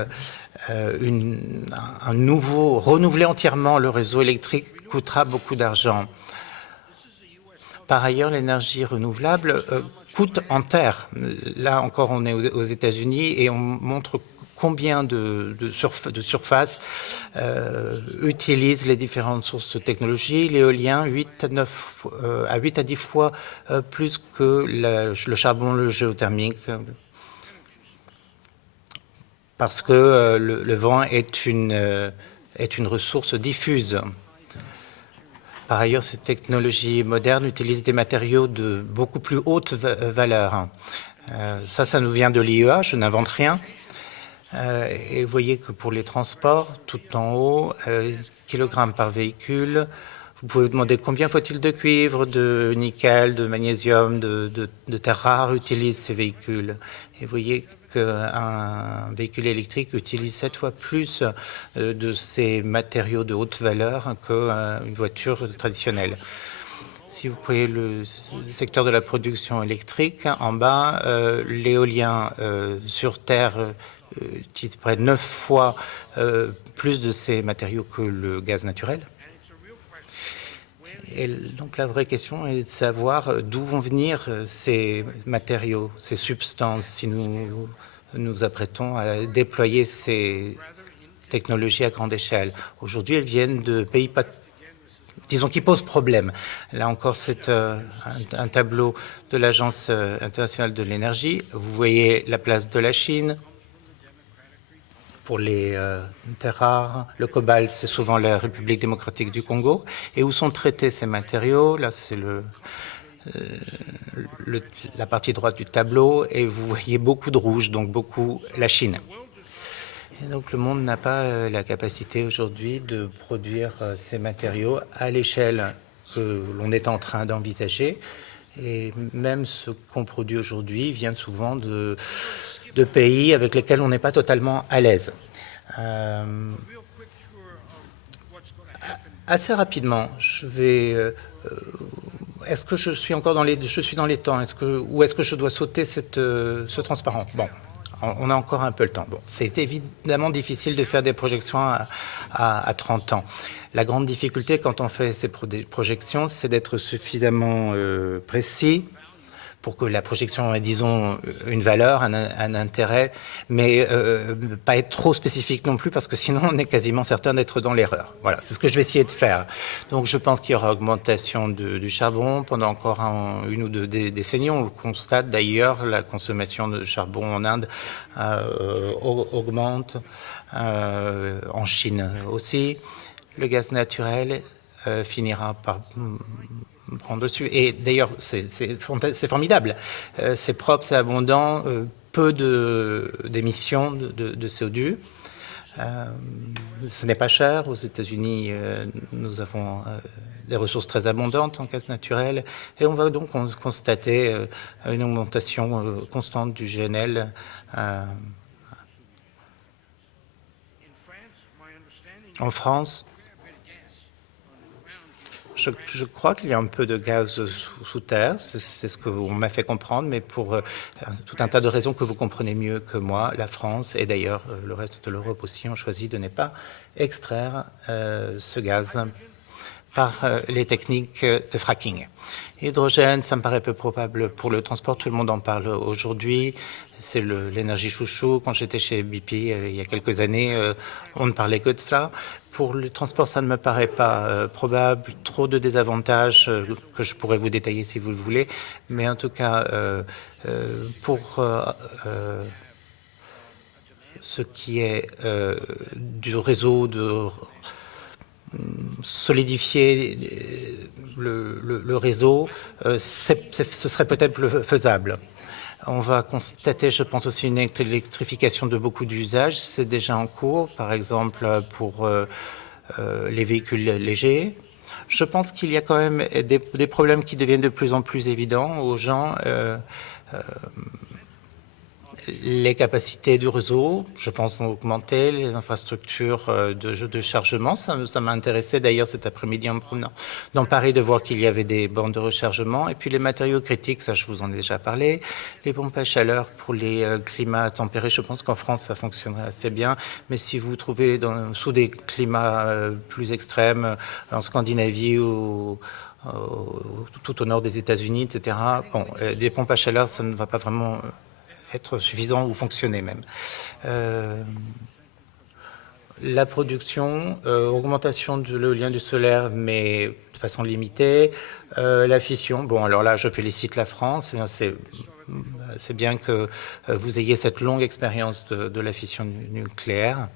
renouveler entièrement le réseau électrique coûtera beaucoup d'argent. Par ailleurs, l'énergie renouvelable coûte en terre. Là encore, on est aux États-Unis et on montre combien de surfaces utilisent les différentes sources de technologie. L'éolien, 8 à 10 fois plus que le charbon, le géothermique, parce que le vent est une ressource diffuse. Par ailleurs, ces technologies modernes utilisent des matériaux de beaucoup plus haute valeur. Ça nous vient de l'IEA, je n'invente rien. Et vous voyez que pour les transports, tout en haut, kilogrammes par véhicule, vous pouvez vous demander combien faut-il de cuivre, de nickel, de magnésium, de terres rares utilisent ces véhicules. Et vous voyez qu'un véhicule électrique utilise 7 fois plus de ces matériaux de haute valeur qu'une voiture traditionnelle. Si vous voyez le secteur de la production électrique, en bas, l'éolien sur Terre utilise près de 9 fois plus de ces matériaux que le gaz naturel. Et donc la vraie question est de savoir d'où vont venir ces matériaux, ces substances, si nous nous apprêtons à déployer ces technologies à grande échelle. Aujourd'hui, elles viennent de pays disons qui posent problème. Là encore, c'est un tableau de l'Agence internationale de l'énergie. Vous voyez la place de la Chine pour les terres rares. Le cobalt, c'est souvent la République démocratique du Congo. Et où sont traités ces matériaux? Là, c'est la partie droite du tableau. Et vous voyez beaucoup de rouge, donc beaucoup la Chine. Et donc le monde n'a pas la capacité aujourd'hui de produire ces matériaux à l'échelle que l'on est en train d'envisager. Et même ce qu'on produit aujourd'hui vient souvent de pays avec lesquels on n'est pas totalement à l'aise. Assez rapidement, je vais... est-ce que je suis encore dans les temps? Ou est-ce que je dois sauter ce transparent? Bon. On a encore un peu le temps. Bon, c'est évidemment difficile de faire des projections à 30 ans. La grande difficulté quand on fait ces projections, c'est d'être suffisamment précis pour que la projection ait, disons, une valeur, un intérêt, mais pas être trop spécifique non plus, parce que sinon on est quasiment certain d'être dans l'erreur. Voilà, c'est ce que je vais essayer de faire. Donc je pense qu'il y aura augmentation du charbon pendant encore une ou deux décennies. On le constate d'ailleurs, la consommation de charbon en Inde augmente, en Chine aussi. Le gaz naturel finira par prendre dessus. Et d'ailleurs, c'est formidable. C'est propre, c'est abondant, peu d'émissions de CO2. Ce n'est pas cher. Aux États-Unis, nous avons des ressources très abondantes en gaz naturel. Et on va donc constater une augmentation constante du GNL. En France, je crois qu'il y a un peu de gaz sous terre, c'est ce qu'on m'a fait comprendre, mais pour tout un tas de raisons que vous comprenez mieux que moi, la France et d'ailleurs le reste de l'Europe aussi ont choisi de ne pas extraire ce gaz par les techniques de fracking. Hydrogène, ça me paraît peu probable pour le transport, tout le monde en parle aujourd'hui, c'est l'énergie chouchou. Quand j'étais chez BP il y a quelques années, on ne parlait que de ça. Pour le transport, ça ne me paraît pas probable, trop de désavantages que je pourrais vous détailler si vous le voulez, mais en tout cas, pour ce qui est du réseau de solidifier le réseau, ce serait peut-être faisable. On va constater, je pense, aussi une électrification de beaucoup d'usages. C'est déjà en cours, par exemple pour les véhicules légers. Je pense qu'il y a quand même des problèmes qui deviennent de plus en plus évidents aux gens. Les capacités du réseau, je pense, vont augmenter, les infrastructures de chargement. Ça m'a intéressé d'ailleurs cet après-midi en promenant dans Paris de voir qu'il y avait des bornes de rechargement. Et puis les matériaux critiques, ça je vous en ai déjà parlé. Les pompes à chaleur pour les climats tempérés, je pense qu'en France ça fonctionnerait assez bien. Mais si vous vous trouvez sous des climats plus extrêmes, en Scandinavie ou tout au nord des États-Unis, etc., bon, des pompes à chaleur, ça ne va pas vraiment être suffisant ou fonctionner même. La production, augmentation de l'éolien du solaire, mais de façon limitée. La fission, bon alors là je félicite la France, c'est bien que vous ayez cette longue expérience de la fission nucléaire.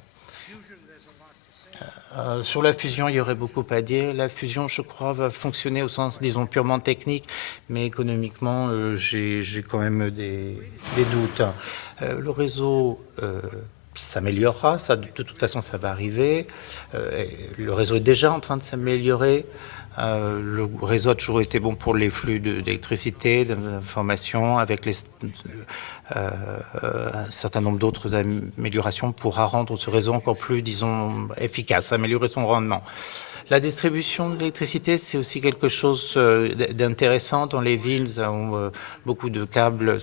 Sur la fusion, il y aurait beaucoup à dire. La fusion, je crois, va fonctionner au sens, disons, purement technique, mais économiquement, j'ai quand même des doutes. Le réseau s'améliorera, de toute façon, ça va arriver. Le réseau est déjà en train de s'améliorer. Le réseau a toujours été bon pour les flux d'électricité, d'information, avec un certain nombre d'autres améliorations pourra rendre ce réseau encore plus, disons, efficace, améliorer son rendement. La distribution de l'électricité, c'est aussi quelque chose d'intéressant. Dans les villes, nous avons beaucoup de câbles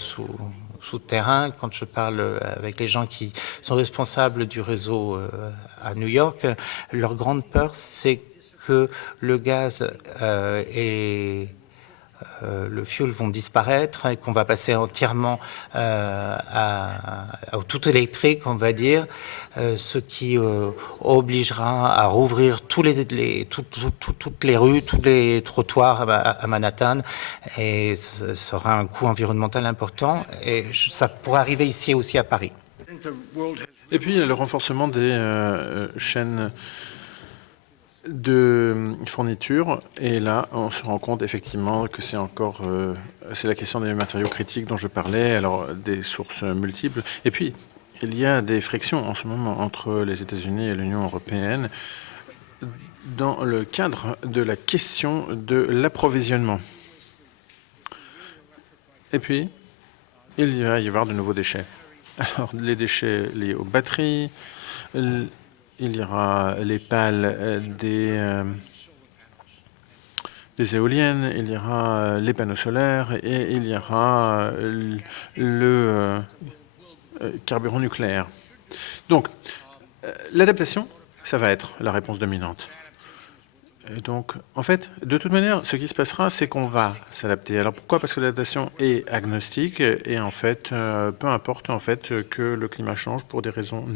souterrains. Quand je parle avec les gens qui sont responsables du réseau à New York, leur grande peur, c'est que le gaz et le fuel vont disparaître et qu'on va passer entièrement au tout électrique, on va dire, ce qui obligera à rouvrir toutes les rues, tous les trottoirs à Manhattan, et ça aura un coût environnemental important, et ça pourrait arriver ici aussi à Paris. Et puis le renforcement des chaînes de fourniture, et là on se rend compte effectivement que c'est encore c'est la question des matériaux critiques dont je parlais, alors des sources multiples, et puis il y a des frictions en ce moment entre les États-Unis et l'Union européenne dans le cadre de la question de l'approvisionnement. Et puis il va y avoir de nouveaux déchets. Alors les déchets liés aux batteries, il y aura les pales des éoliennes, il y aura les panneaux solaires et il y aura le carburant nucléaire. Donc, l'adaptation, ça va être la réponse dominante. Et donc, en fait, de toute manière, ce qui se passera, c'est qu'on va s'adapter. Alors pourquoi? Parce que l'adaptation est agnostique et en fait, peu importe en fait que le climat change pour des raisons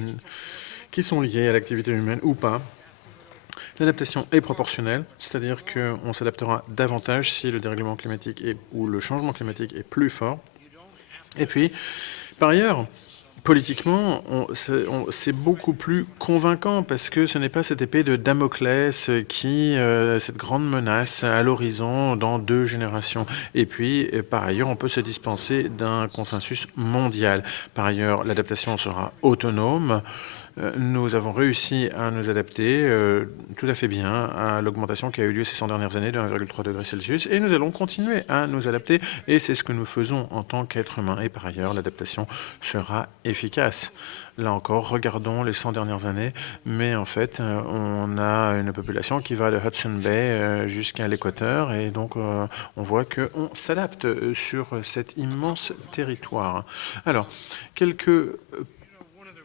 qui sont liées à l'activité humaine ou pas. L'adaptation est proportionnelle, c'est-à-dire qu'on s'adaptera davantage si le dérèglement climatique ou le changement climatique est plus fort. Et puis, par ailleurs, politiquement, c'est beaucoup plus convaincant parce que ce n'est pas cette épée de Damoclès cette grande menace à l'horizon dans 2 générations. Et puis, par ailleurs, on peut se dispenser d'un consensus mondial. Par ailleurs, l'adaptation sera autonome. Nous avons réussi à nous adapter tout à fait bien à l'augmentation qui a eu lieu ces 100 dernières années de 1,3 degré Celsius et nous allons continuer à nous adapter et c'est ce que nous faisons en tant qu'êtres humains. Et par ailleurs, l'adaptation sera efficace. Là encore, regardons les 100 dernières années, mais en fait, on a une population qui va de Hudson Bay jusqu'à l'équateur et donc on voit qu'on s'adapte sur cet immense territoire. Alors, quelques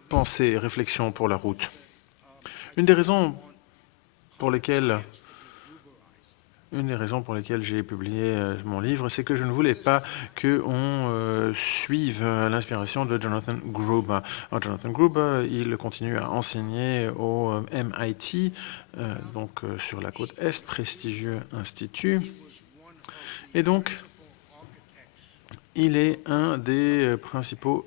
pensées et réflexions pour la route. Une des raisons pour lesquelles j'ai publié mon livre, c'est que je ne voulais pas qu'on suive l'inspiration de Jonathan Gruber. Alors, Jonathan Gruber, il continue à enseigner au MIT, donc sur la côte Est, prestigieux institut. Et donc, il est un des principaux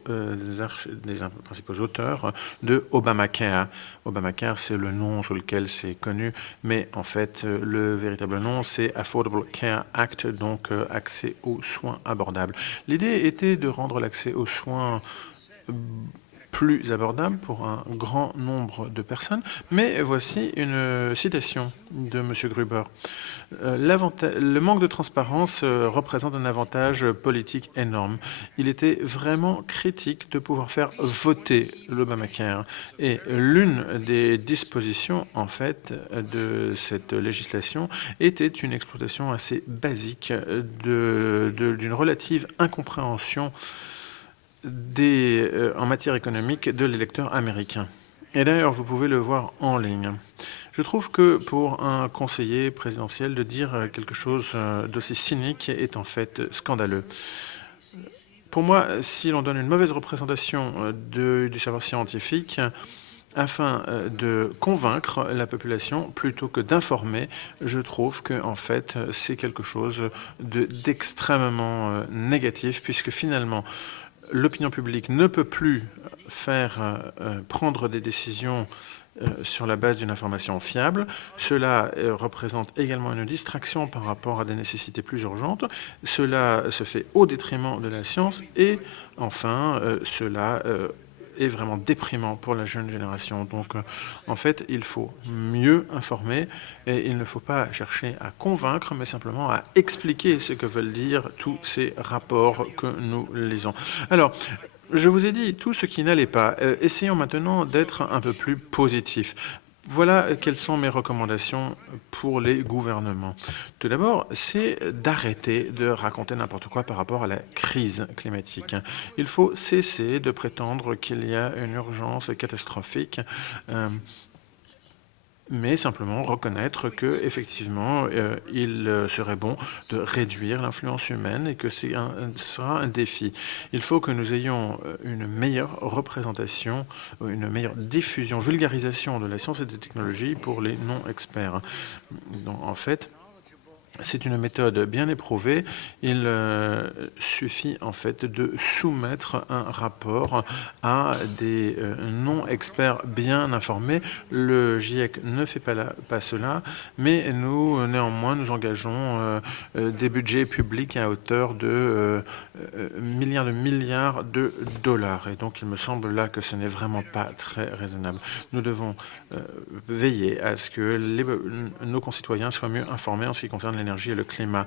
auteurs de Obamacare. Obamacare, c'est le nom sous lequel c'est connu, mais en fait, le véritable nom, c'est Affordable Care Act, donc accès aux soins abordables. L'idée était de rendre l'accès aux soins plus abordable pour un grand nombre de personnes. Mais voici une citation de M. Gruber. Le manque de transparence représente un avantage politique énorme. Il était vraiment critique de pouvoir faire voter l'Obamacare. Et l'une des dispositions, en fait, de cette législation était une exploitation assez basique d'une relative incompréhension en matière économique de l'électeur américain. Et d'ailleurs, vous pouvez le voir en ligne. Je trouve que pour un conseiller présidentiel, de dire quelque chose d'aussi cynique est en fait scandaleux. Pour moi, si l'on donne une mauvaise représentation du savoir scientifique, afin de convaincre la population plutôt que d'informer, je trouve que en fait c'est quelque chose d'extrêmement négatif puisque finalement l'opinion publique ne peut plus prendre des décisions sur la base d'une information fiable. Cela représente également une distraction par rapport à des nécessités plus urgentes. Cela se fait au détriment de la science et enfin, cela est vraiment déprimant pour la jeune génération. Donc, en fait, il faut mieux informer et il ne faut pas chercher à convaincre, mais simplement à expliquer ce que veulent dire tous ces rapports que nous lisons. Alors, je vous ai dit tout ce qui n'allait pas. Essayons maintenant d'être un peu plus positifs. Voilà quelles sont mes recommandations pour les gouvernements. Tout d'abord, c'est d'arrêter de raconter n'importe quoi par rapport à la crise climatique. Il faut cesser de prétendre qu'il y a une urgence catastrophique. Mais simplement reconnaître que effectivement il serait bon de réduire l'influence humaine et que ce sera un défi. Il faut que nous ayons une meilleure représentation, une meilleure diffusion, vulgarisation de la science et des technologies pour les non-experts. Donc, en fait, c'est une méthode bien éprouvée. Il suffit en fait de soumettre un rapport à des non-experts bien informés. Le GIEC ne fait pas cela, mais nous, néanmoins, nous engageons des budgets publics à hauteur de milliards de dollars. Et donc, il me semble là que ce n'est vraiment pas très raisonnable. Nous devons veiller à ce que nos concitoyens soient mieux informés en ce qui concerne l'énergie et le climat.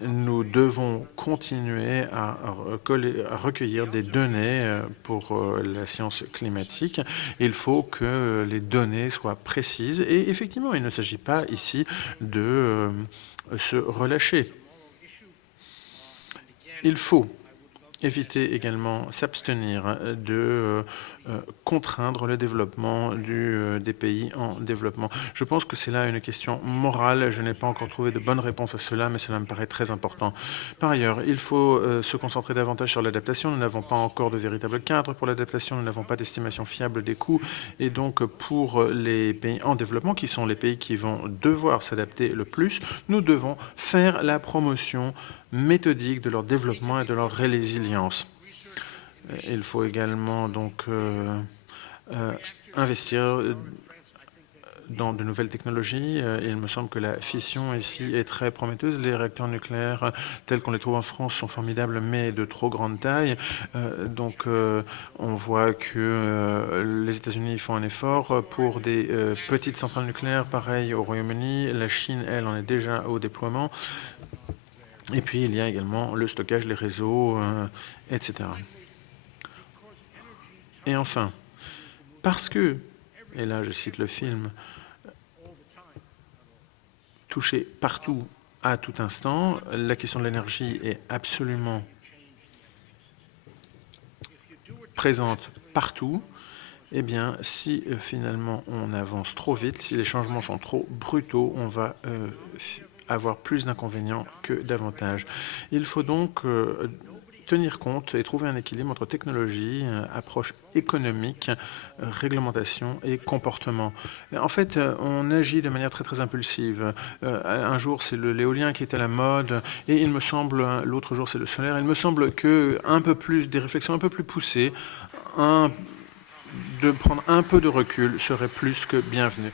Nous devons continuer à recueillir des données pour la science climatique. Il faut que les données soient précises et effectivement, il ne s'agit pas ici de se relâcher. Il faut éviter également, s'abstenir de contraindre le développement des pays en développement. Je pense que c'est là une question morale. Je n'ai pas encore trouvé de bonne réponse à cela, mais cela me paraît très important. Par ailleurs, il faut se concentrer davantage sur l'adaptation. Nous n'avons pas encore de véritable cadre pour l'adaptation. Nous n'avons pas d'estimation fiable des coûts. Et donc, pour les pays en développement, qui sont les pays qui vont devoir s'adapter le plus, nous devons faire la promotion méthodique de leur développement et de leur résilience. Il faut également donc investir dans de nouvelles technologies. Il me semble que la fission ici est très prometteuse. Les réacteurs nucléaires tels qu'on les trouve en France sont formidables, mais de trop grande taille. Donc on voit que les États-Unis font un effort pour des petites centrales nucléaires, pareil au Royaume-Uni. La Chine, elle, en est déjà au déploiement. Et puis, il y a également le stockage, les réseaux, etc. Et enfin, parce que, et là je cite le film, toucher partout à tout instant, la question de l'énergie est absolument présente partout. Eh bien, si finalement on avance trop vite, si les changements sont trop brutaux, on va avoir plus d'inconvénients que d'avantages. Il faut donc tenir compte et trouver un équilibre entre technologie, approche économique, réglementation et comportement. En fait, on agit de manière très impulsive. Un jour, c'est l'éolien qui est à la mode, et il me semble, l'autre jour, c'est le solaire. Il me semble que des réflexions un peu plus poussées, de prendre un peu de recul serait plus que bienvenu.